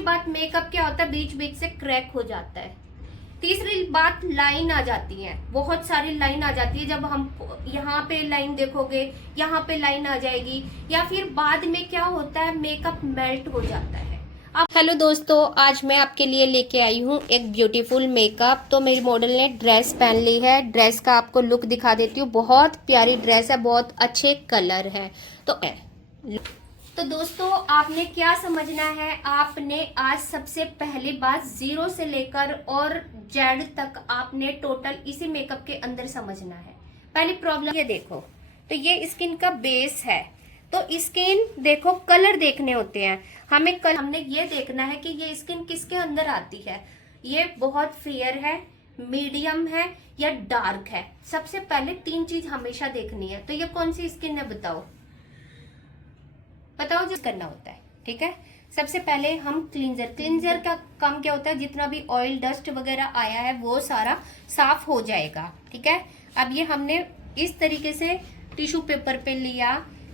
दूसरी बात, मेकअप क्या होता है, बीच बीच से क्रैक हो जाता है। तीसरी बात, लाइन आ जाती है, बहुत सारी लाइन आ जाती है। जब हम यहाँ पे लाइन देखोगे, यहाँ पे लाइन आ जाएगी, या फिर बाद में क्या होता है, मेकअप मेल्ट हो जाता है। अब हेलो दोस्तों, आज मैं आपके लिए लेके आई हूँ एक ब्यूटीफुल मेकअप। तो मेरी मॉडल ने ड्रेस पहन ली है। ड्रेस का आपको लुक दिखा देती हूँ। बहुत प्यारी ड्रेस है, बहुत अच्छे कलर है। तो दोस्तों, आपने क्या समझना है, आपने आज सबसे पहली बात जीरो से लेकर और जेड तक आपने टोटल इसी मेकअप के अंदर समझना है। पहली प्रॉब्लम ये देखो, तो ये स्किन का बेस है। तो स्किन देखो, कलर देखने होते हैं हमें। हमने ये देखना है कि ये स्किन किसके अंदर आती है। ये बहुत फेयर है, मीडियम है या डार्क है। सबसे पहले तीन चीज हमेशा देखनी है। तो ये कौन सी स्किन है बताओ जो करना होता है। ठीक है, सबसे पहले हम क्लींजर का काम क्या होता है, जितना भी ऑयल डस्ट वगैरह आया है वो सारा साफ हो जाएगा। ठीक है, अब ये हमने इस तरीके से टिश्यू पेपर पे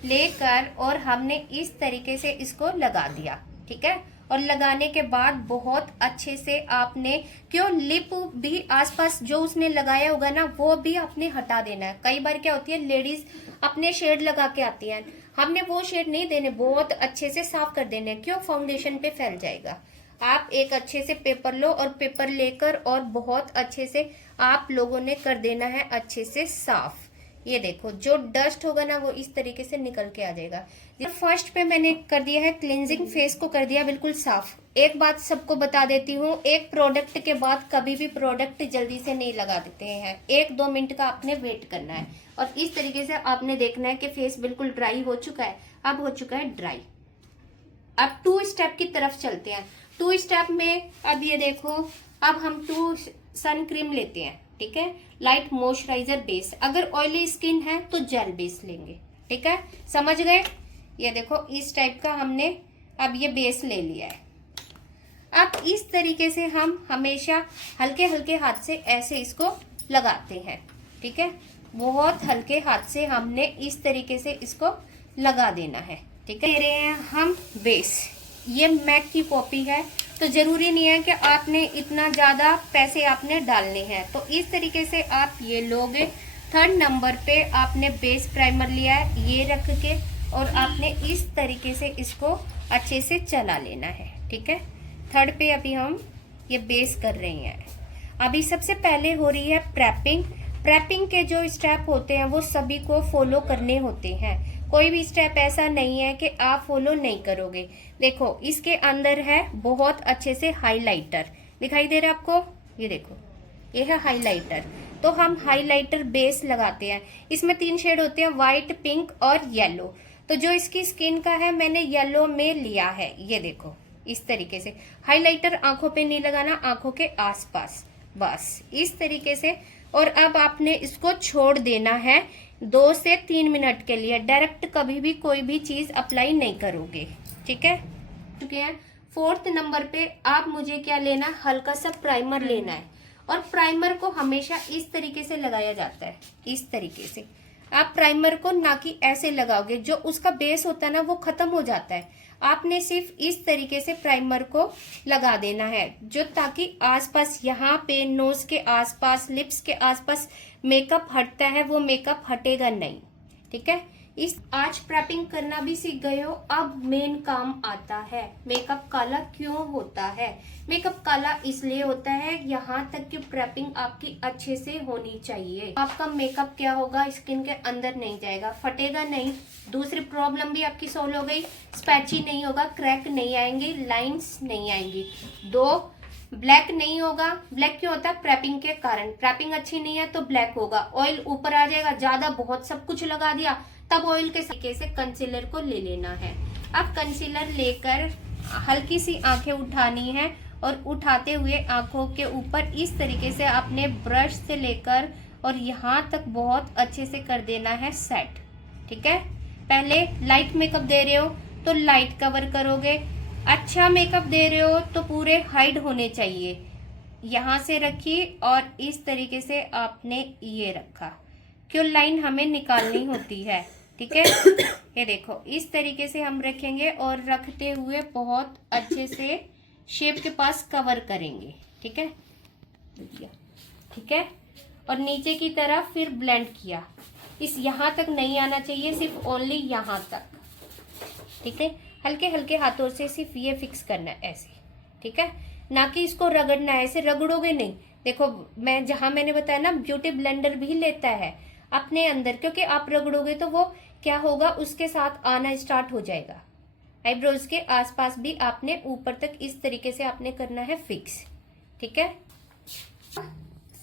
लेकर और हमने इस तरीके से इसको लगा दिया। ठीक है, और लगाने के बाद बहुत अच्छे से आपने क्यों लिप भी आसपास जो उसने लगाया होगा ना, वो भी आपने हटा देना है। कई बार क्या होती है, लेडीज अपने शेड लगा के आती हैं, हमने वो शेड नहीं देने, बहुत अच्छे से साफ कर देने। क्यों, फाउंडेशन पे फैल जाएगा। आप एक अच्छे से पेपर लो और पेपर लेकर और बहुत अच्छे से आप लोगों ने कर देना है अच्छे से साफ। ये देखो, जो डस्ट होगा ना वो इस तरीके से निकल के आ जाएगा। फर्स्ट पे मैंने कर दिया है क्लींजिंग, फेस को कर दिया बिल्कुल साफ। एक बात सबको बता देती हूँ, एक प्रोडक्ट के बाद कभी भी प्रोडक्ट जल्दी से नहीं लगा देते हैं। 1-2 मिनट का आपने वेट करना है और इस तरीके से आपने देखना है कि फेस बिल्कुल ड्राई हो चुका है। अब हो चुका है ड्राई। अब 2 स्टेप की तरफ चलते हैं। 2 स्टेप में अब ये देखो, अब हम 2 सन क्रीम लेते हैं। ठीक है, लाइट मॉइस्चराइजर बेस। अगर ऑयली स्किन है तो जेल बेस लेंगे। ठीक है, समझ गए। ये देखो, इस टाइप का हमने अब ये बेस ले लिया है। अब इस तरीके से हम हमेशा हल्के हल्के हाथ से ऐसे इसको लगाते हैं। ठीक है, बहुत हल्के हाथ से हमने इस तरीके से इसको लगा देना है। ठीक है, ले रहे हैं हम बेस। ये मैक की कॉपी है, तो जरूरी नहीं है कि आपने इतना ज्यादा पैसे आपने डालने हैं। तो इस तरीके से आप ये लोगे। 3rd नंबर पे आपने बेस प्राइमर लिया है, ये रख के और आपने इस तरीके से इसको अच्छे से चला लेना है। ठीक है, 3rd पे अभी हम ये बेस कर रहे हैं। अभी सबसे पहले हो रही है प्रेपिंग। प्रेपिंग के जो स्टेप होते हैं वो सभी को फॉलो करने होते हैं। कोई भी स्टेप ऐसा नहीं है कि आप फॉलो नहीं करोगे। देखो, इसके अंदर है बहुत अच्छे से हाइलाइटर, दिखाई दे रहा है आपको, ये देखो, ये है हाइलाइटर। तो हम हाइलाइटर बेस लगाते हैं। इसमें 3 शेड होते हैं, व्हाइट, पिंक और येलो। तो जो इसकी स्किन का है मैंने येलो में लिया है। ये देखो, इस तरीके से हाइलाइटर आंखों पे नहीं लगाना, आंखों के आसपास, बस इस तरीके से। और अब आपने इसको छोड़ देना है 2 से 3 मिनट के लिए। डायरेक्ट कभी भी कोई भी चीज अप्लाई नहीं करोगे। ठीक है, चुके हैं। 4th नंबर पे आप मुझे क्या लेना, हल्का सा प्राइमर लेना है। और प्राइमर को हमेशा इस तरीके से लगाया जाता है, इस तरीके से। आप प्राइमर को ना कि ऐसे लगाओगे, जो उसका बेस होता है ना वो खत्म हो जाता है। आपने सिर्फ इस तरीके से प्राइमर को लगा देना है, जो ताकि आसपास यहाँ पे नोज के आसपास, लिप्स के आसपास मेकअप हटता है वो मेकअप हटेगा नहीं। ठीक है, इस आज प्रेपिंग करना भी सीख गए हो। अब मेन काम आता है, मेकअप काला क्यों होता है। मेकअप काला इसलिए होता है, यहाँ तक कि प्रेपिंग आपकी अच्छे से होनी चाहिए। आपका मेकअप क्या होगा, स्किन के अंदर नहीं जाएगा, फटेगा नहीं। दूसरी प्रॉब्लम भी आपकी सॉल्व हो गई, स्पैची नहीं होगा, क्रैक नहीं आएंगी, लाइन्स नहीं आएंगी। 2, ब्लैक नहीं होगा। ब्लैक क्यों होता है, प्रेपिंग के कारण। प्रेपिंग अच्छी नहीं है तो ब्लैक होगा। ऑयल ऊपर आ जाएगा, ज्यादा बहुत सब कुछ लगा दिया, तब ऑयल के तरीके से कंसीलर को ले लेना है। अब कंसीलर लेकर हल्की सी आंखें उठानी है और उठाते हुए आंखों के ऊपर इस तरीके से आपने ब्रश से लेकर और यहाँ तक बहुत अच्छे से कर देना है सेट। ठीक है, पहले लाइट मेकअप दे रहे हो तो लाइट कवर करोगे, अच्छा मेकअप दे रहे हो तो पूरे हाइड होने चाहिए। यहाँ से रखिए और इस तरीके से आपने ये रखा, क्यों, लाइन हमें निकालनी होती है। ठीक है, ये देखो, इस तरीके से हम रखेंगे और रखते हुए बहुत अच्छे से शेप के पास कवर करेंगे। ठीक है, ठीक है। और नीचे की तरफ फिर ब्लेंड किया, इस यहाँ तक नहीं आना चाहिए, सिर्फ ओनली यहाँ तक। ठीक है, हल्के हल्के हाथों से सिर्फ ये फिक्स करना है ऐसे। ठीक है, ना कि इसको रगड़ना है, ऐसे रगड़ोगे नहीं। देखो मैं जहां मैंने बताया ना, ब्यूटी ब्लेंडर भी लेता है अपने अंदर, क्योंकि आप रगड़ोगे तो वो क्या होगा, उसके साथ आना स्टार्ट हो जाएगा। आईब्रोज के आसपास भी आपने ऊपर तक इस तरीके से आपने करना है फिक्स। ठीक है,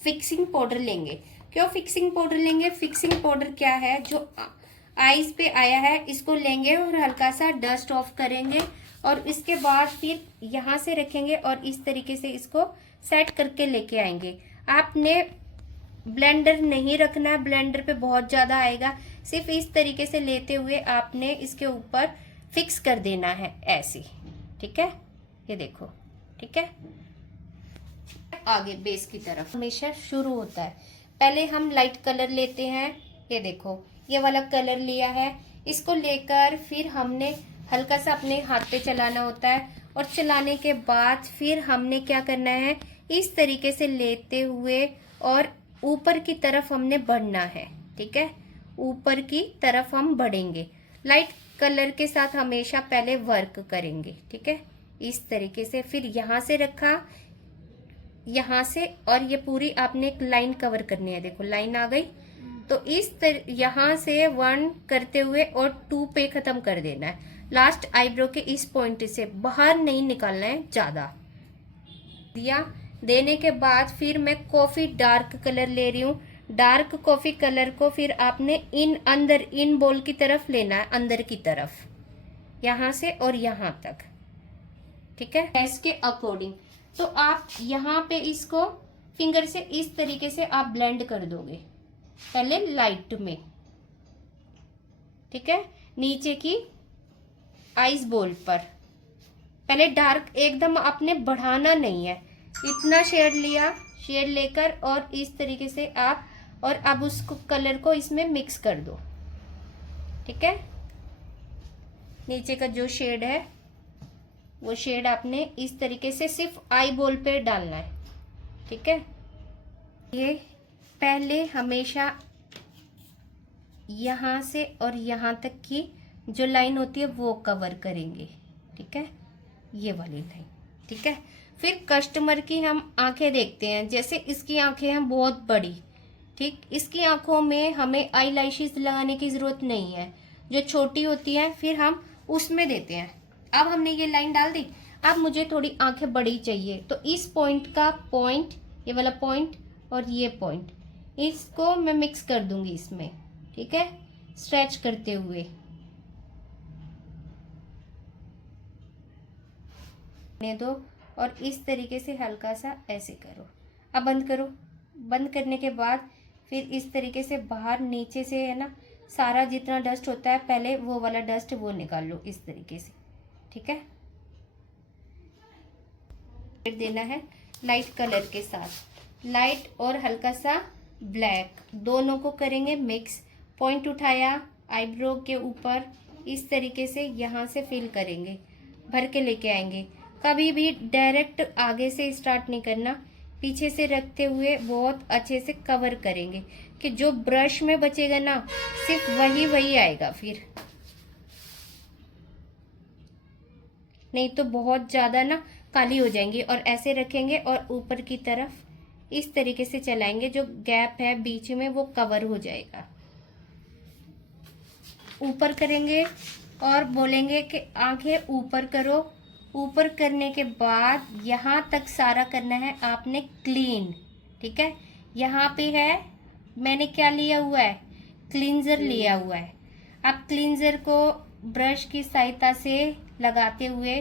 फिक्सिंग पाउडर लेंगे। क्यों फिक्सिंग पाउडर लेंगे? फिक्सिंग पाउडर क्या है, जो आईज पे आया है इसको लेंगे और हल्का सा डस्ट ऑफ करेंगे, और इसके बाद फिर यहाँ से रखेंगे और इस तरीके से इसको सेट करके लेके आएंगे। आपने ब्लेंडर नहीं रखना है, ब्लेंडर पे बहुत ज़्यादा आएगा। सिर्फ इस तरीके से लेते हुए आपने इसके ऊपर फिक्स कर देना है ऐसे। ठीक है, ये देखो। ठीक है, आगे बेस की तरफ हमेशा शुरू होता है, पहले हम लाइट कलर लेते हैं। ये देखो, ये वाला कलर लिया है, इसको लेकर फिर हमने हल्का सा अपने हाथ पे चलाना होता है, और चलाने के बाद फिर हमने क्या करना है, इस तरीके से लेते हुए और ऊपर की तरफ हमने बढ़ना है। ठीक है, ऊपर की तरफ हम बढ़ेंगे। लाइट कलर के साथ हमेशा पहले वर्क करेंगे। ठीक है, इस तरीके से फिर यहाँ से रखा, यहाँ से, और ये पूरी आपने एक लाइन कवर करनी है। देखो लाइन आ गई, तो इस यहाँ से 1 करते हुए और 2 पे खत्म कर देना है। लास्ट आईब्रो के इस पॉइंट से बाहर नहीं निकालना है ज्यादा। दिया देने के बाद फिर मैं कॉफी डार्क कलर ले रही हूँ। डार्क कॉफी कलर को फिर आपने अंदर इन बोल की तरफ लेना है, अंदर की तरफ, यहाँ से और यहाँ तक। ठीक है, इसके अकॉर्डिंग तो आप यहाँ पे इसको फिंगर से इस तरीके से आप ब्लेंड कर दोगे, पहले लाइट में। ठीक है, नीचे की आईज बोल पर पहले डार्क एकदम आपने बढ़ाना नहीं है, इतना शेड लिया, शेड लेकर और इस तरीके से आप, और अब उसको कलर को इसमें मिक्स कर दो। ठीक है, नीचे का जो शेड है वो शेड आपने इस तरीके से सिर्फ आई बॉल पे डालना है। ठीक है, ये पहले हमेशा यहाँ से और यहाँ तक की जो लाइन होती है वो कवर करेंगे। ठीक है, ये वाली लाइन। ठीक है, फिर कस्टमर की हम आंखें देखते हैं। जैसे इसकी आंखें हैं बहुत बड़ी, ठीक, इसकी आंखों में हमें आई लैशेस लगाने की जरूरत नहीं है, जो छोटी होती है फिर हम उसमें देते हैं। अब हमने ये लाइन डाल दी, अब मुझे थोड़ी आंखें बड़ी चाहिए, तो इस पॉइंट का पॉइंट, ये वाला पॉइंट और ये पॉइंट, इसको मैं मिक्स कर दूंगी इसमें। ठीक है, स्ट्रेच करते हुए दो, और इस तरीके से हल्का सा ऐसे करो। अब बंद करो। बंद करने के बाद फिर इस तरीके से बाहर नीचे से है ना, सारा जितना डस्ट होता है पहले वो वाला डस्ट वो निकाल लो इस तरीके से। ठीक है, फिर देना है लाइट कलर के साथ, लाइट और हल्का सा ब्लैक, दोनों को करेंगे मिक्स। पॉइंट उठाया आईब्रो के ऊपर, इस तरीके से यहाँ से फिल करेंगे, भर के लेके आएंगे। कभी भी डायरेक्ट आगे से स्टार्ट नहीं करना, पीछे से रखते हुए बहुत अच्छे से कवर करेंगे, कि जो ब्रश में बचेगा ना सिर्फ वही आएगा, फिर नहीं तो बहुत ज्यादा ना काली हो जाएंगी। और ऐसे रखेंगे और ऊपर की तरफ इस तरीके से चलाएंगे, जो गैप है बीच में वो कवर हो जाएगा। ऊपर करेंगे और बोलेंगे कि आंखें ऊपर करो। ऊपर करने के बाद यहाँ तक सारा करना है आपने क्लीन। ठीक है, यहाँ पे है, मैंने क्या लिया हुआ है, क्लींजर लिया हुआ है। अब क्लींजर को ब्रश की सहायता से लगाते हुए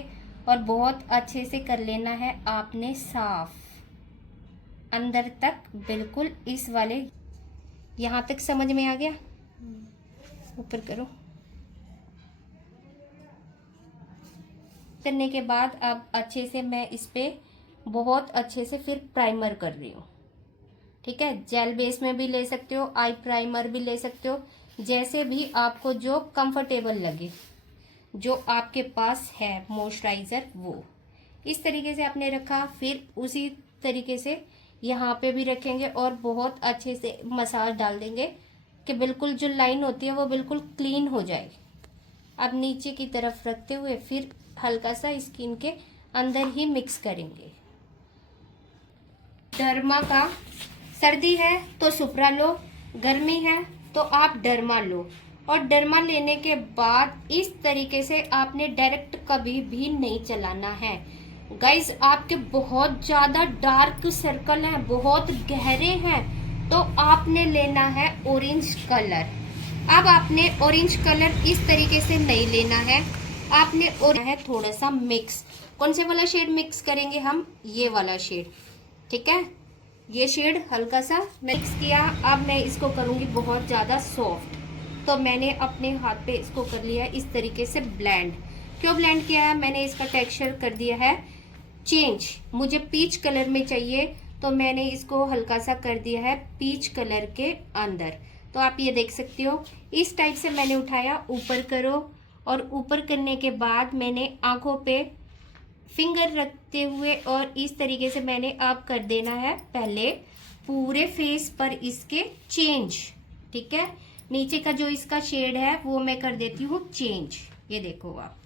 और बहुत अच्छे से कर लेना है आपने साफ, अंदर तक बिल्कुल इस वाले, यहाँ तक समझ में आ गया। ऊपर करो। करने के बाद अब अच्छे से मैं इस पे बहुत अच्छे से फिर प्राइमर कर रही हूँ। ठीक है, जेल बेस में भी ले सकते हो, आई प्राइमर भी ले सकते हो, जैसे भी आपको जो कंफर्टेबल लगे, जो आपके पास है मॉइस्चराइजर वो। इस तरीके से आपने रखा, फिर उसी तरीके से यहाँ पे भी रखेंगे और बहुत अच्छे से मसाज डाल देंगे कि बिल्कुल जो लाइन होती है वो बिल्कुल क्लीन हो जाए। अब नीचे की तरफ रखते हुए फिर हल्का सा स्किन के अंदर ही मिक्स करेंगे। डर्मा का, सर्दी है तो सुप्रा लो, गर्मी है तो आप डर्मा लो। और डर्मा लेने के बाद इस तरीके से आपने डायरेक्ट कभी भी नहीं चलाना है। गाइज आपके बहुत ज़्यादा डार्क सर्कल हैं, बहुत गहरे हैं, तो आपने लेना है ऑरेंज कलर। अब आपने ऑरेंज कलर इस तरीके से नहीं लेना है, आपने और है थोड़ा सा मिक्स। कौन से वाला शेड मिक्स करेंगे हम? ये वाला शेड, ठीक है। ये शेड हल्का सा मिक्स किया। अब मैं इसको करूंगी बहुत ज़्यादा सॉफ्ट, तो मैंने अपने हाथ पे इसको कर लिया इस तरीके से ब्लेंड। क्यों ब्लेंड किया है? मैंने इसका टेक्सचर कर दिया है चेंज। मुझे पीच कलर में चाहिए तो मैंने इसको हल्का सा कर दिया है पीच कलर के अंदर। तो आप ये देख सकते हो इस टाइप से मैंने उठाया, ऊपर करो, और ऊपर करने के बाद मैंने आंखों पे फिंगर रखते हुए और इस तरीके से मैंने अब कर देना है पहले पूरे फेस पर इसके चेंज, ठीक है। नीचे का जो इसका शेड है वो मैं कर देती हूँ चेंज। ये देखो आप,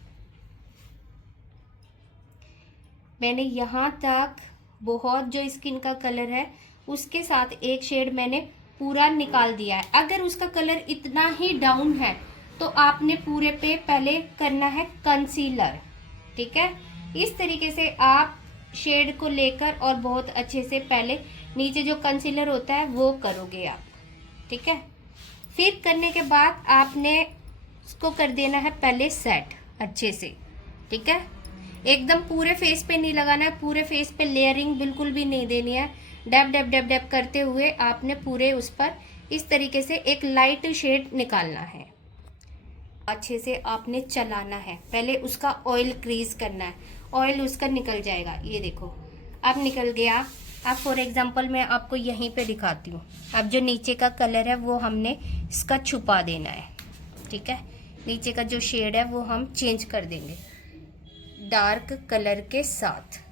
मैंने यहाँ तक बहुत जो स्किन का कलर है उसके साथ एक शेड मैंने पूरा निकाल दिया है। अगर उसका कलर इतना ही डाउन है तो आपने पूरे पे पहले करना है कंसीलर, ठीक है। इस तरीके से आप शेड को लेकर और बहुत अच्छे से पहले नीचे जो कंसीलर होता है वो करोगे आप, ठीक है। फिर करने के बाद आपने इसको कर देना है पहले सेट अच्छे से, ठीक है। एकदम पूरे फेस पे नहीं लगाना है, पूरे फेस पे लेयरिंग बिल्कुल भी नहीं देनी है। डैब डैब डैब डैब करते हुए आपने पूरे उस पर इस तरीके से एक लाइट शेड निकालना है। अच्छे से आपने चलाना है, पहले उसका ऑयल क्रीज करना है, ऑयल उसका निकल जाएगा। ये देखो अब निकल गया। अब फॉर एग्जांपल मैं आपको यहीं पे दिखाती हूँ। अब जो नीचे का कलर है वो हमने इसका छुपा देना है, ठीक है। नीचे का जो शेड है वो हम चेंज कर देंगे डार्क कलर के साथ।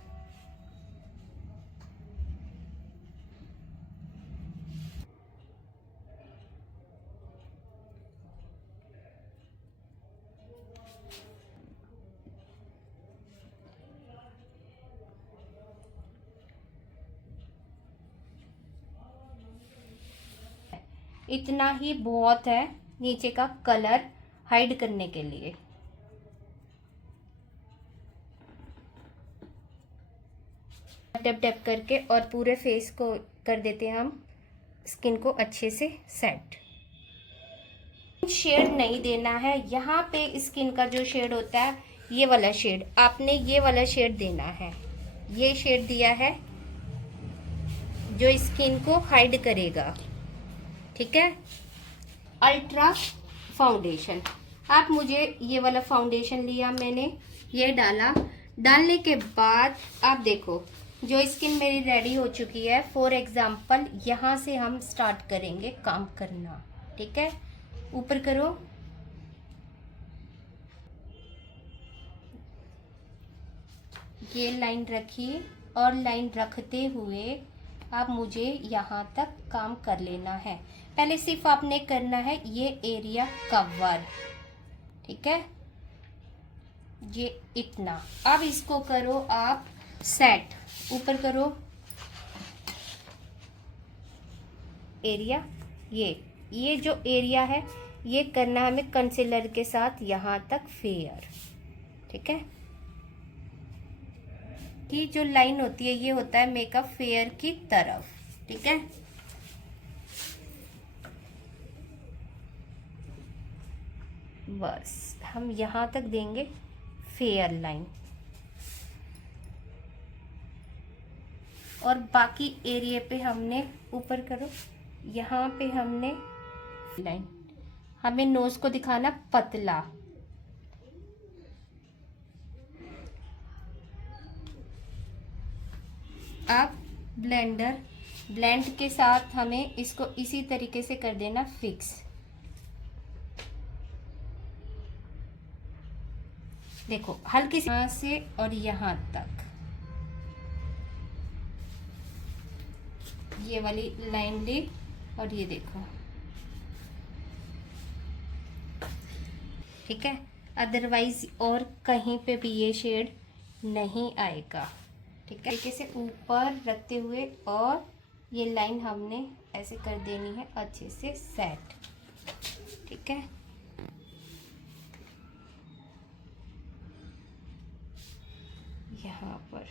इतना ही बहुत है नीचे का कलर हाइड करने के लिए। टैप टैप करके और पूरे फेस को कर देते हैं हम स्किन को अच्छे से सेट। शेड नहीं देना है, यहाँ पे स्किन का जो शेड होता है ये वाला शेड, आपने ये वाला शेड देना है। ये शेड दिया है जो स्किन को हाइड करेगा, ठीक है। अल्ट्रा फाउंडेशन, आप मुझे ये वाला फाउंडेशन लिया मैंने, ये डाला। डालने के बाद आप देखो जो स्किन मेरी रेडी हो चुकी है। फॉर एग्जांपल यहाँ से हम स्टार्ट करेंगे काम करना, ठीक है। ऊपर करो, ये लाइन रखी और लाइन रखते हुए अब मुझे यहाँ तक काम कर लेना है। पहले सिर्फ आपने करना है ये एरिया कवर, ठीक है, ये इतना। अब इसको करो आप सेट, ऊपर करो एरिया, ये जो एरिया है ये करना है हमें कंसीलर के साथ यहाँ तक फेयर, ठीक है। कि जो लाइन होती है ये होता है मेकअप फेयर की तरफ, ठीक है। बस हम यहाँ तक देंगे फेयर लाइन और बाकी एरिया पे हमने ऊपर करो, यहाँ पे हमने लाइन, हमें नोज को दिखाना पतला। अब ब्लेंड के साथ हमें इसको इसी तरीके से कर देना फिक्स। देखो हल्की सी यहाँ से और यहाँ तक, ये वाली लाइन ली और ये देखो, ठीक है। अदरवाइज और कहीं पे भी ये शेड नहीं आएगा, ठीक है। तरीके से ऊपर रखते हुए और ये लाइन हमने ऐसे कर देनी है अच्छे से सेट, ठीक है। यहाँ पर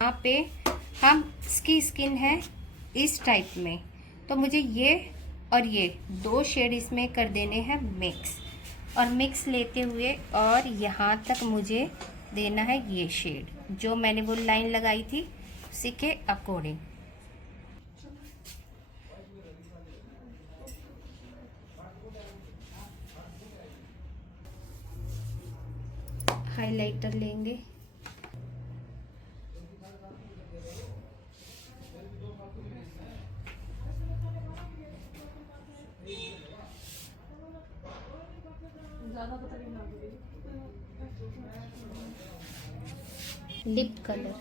यहाँ पे हम इसकी स्किन है इस टाइप में, तो मुझे ये और ये 2 शेड इसमें कर देने हैं मिक्स, और मिक्स लेते हुए और यहाँ तक मुझे देना है ये शेड जो मैंने वो लाइन लगाई थी उसी के अकॉर्डिंग। हाइलाइटर लेंगे, लिप कलर,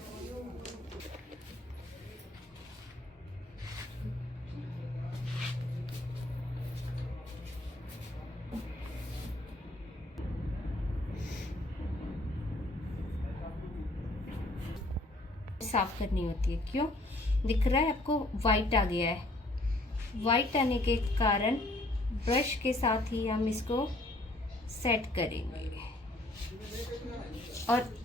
साफ करनी होती है। क्यों दिख रहा है आपको वाइट आ गया है, वाइट आने के कारण ब्रश के साथ ही हम इसको सेट करेंगे। और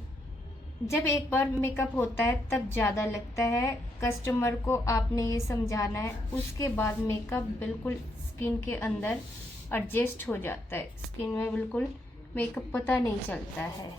जब एक बार मेकअप होता है तब ज़्यादा लगता है, कस्टमर को आपने ये समझाना है, उसके बाद मेकअप बिल्कुल स्किन के अंदर एडजस्ट हो जाता है, स्किन में बिल्कुल मेकअप पता नहीं चलता है।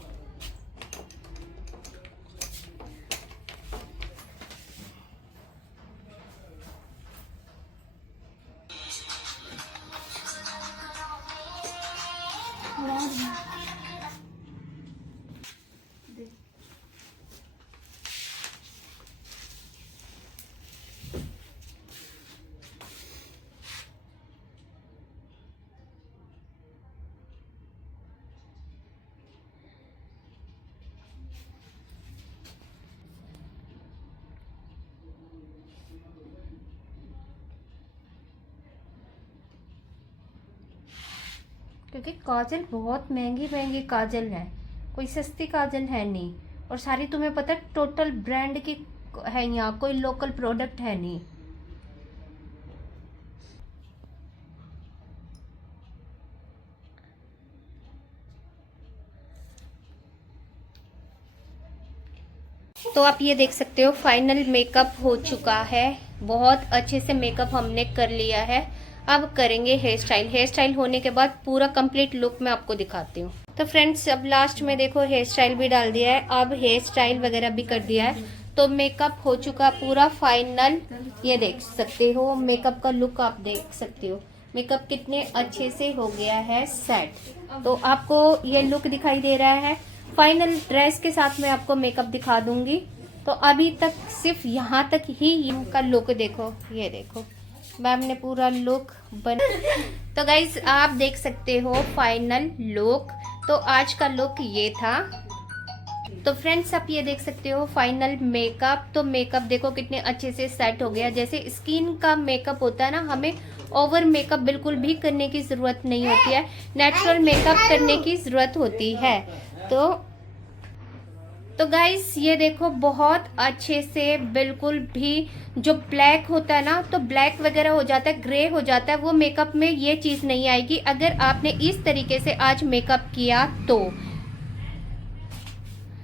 क्योंकि काजल बहुत महंगी महंगी काजल है, कोई सस्ती काजल है नहीं, और सारी तुम्हें पता है टोटल ब्रांड की है, यहाँ कोई लोकल प्रोडक्ट है नहीं। तो आप ये देख सकते हो फाइनल मेकअप हो चुका है, बहुत अच्छे से मेकअप हमने कर लिया है। अब करेंगे हेयर स्टाइल। हेयर स्टाइल होने के बाद पूरा कंप्लीट लुक मैं आपको दिखाती हूँ। तो फ्रेंड्स अब लास्ट में देखो हेयर स्टाइल भी डाल दिया है, अब हेयर स्टाइल वगैरह भी कर दिया है, तो मेकअप हो चुका पूरा फाइनल। ये देख सकते हो मेकअप का लुक, आप देख सकते हो मेकअप कितने अच्छे से हो गया है सेट। तो आपको ये लुक दिखाई दे रहा है। फाइनल ड्रेस के साथ मैं आपको मेकअप दिखा दूंगी। तो अभी तक सिर्फ यहाँ तक ही इनका लुक देखो, ये देखो मैम ने पूरा लुक बना। तो गाइज आप देख सकते हो फाइनल लुक। तो आज का लुक ये था। तो फ्रेंड्स आप ये देख सकते हो फाइनल मेकअप। तो मेकअप देखो कितने अच्छे से सेट हो गया। जैसे स्किन का मेकअप होता है ना, हमें ओवर मेकअप बिल्कुल भी करने की जरूरत नहीं होती है, नेचुरल मेकअप करने की जरूरत होती है। तो गाइस ये देखो बहुत अच्छे से बिल्कुल भी जो ब्लैक होता है ना, तो ब्लैक वगैरह हो जाता है, ग्रे हो जाता है, वो मेकअप में ये चीज़ नहीं आएगी अगर आपने इस तरीके से आज मेकअप किया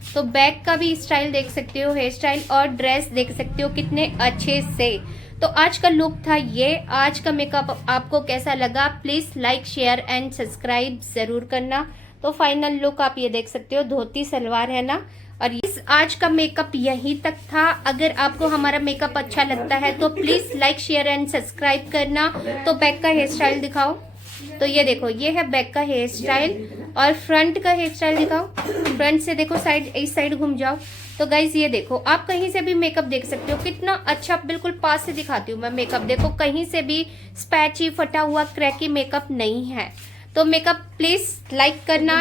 तो बैक का भी स्टाइल देख सकते हो, हेयर स्टाइल और ड्रेस देख सकते हो कितने अच्छे से। तो आज का लुक था ये। आज का मेकअप आपको कैसा लगा please like share and subscribe ज़रूर करना। तो फाइनल लुक आप ये देख सकते हो, धोती सलवार है ना। और इस आज का मेकअप यहीं तक था। अगर आपको हमारा मेकअप अच्छा लगता है तो please like share and subscribe करना। तो बैक का हेयर स्टाइल दिखाओ। तो ये देखो ये है बैक का हेयर स्टाइल, और फ्रंट का हेयर स्टाइल दिखाओ। फ्रंट से देखो, साइड इस साइड घूम जाओ। तो गाइज ये देखो आप कहीं से भी मेकअप देख सकते हो कितना अच्छा, बिल्कुल पास से दिखाती हूँ मैं मेकअप। देखो कहीं से भी स्पैची फटा हुआ क्रैकी मेकअप नहीं है। तो मेकअप प्लीज लाइक करना।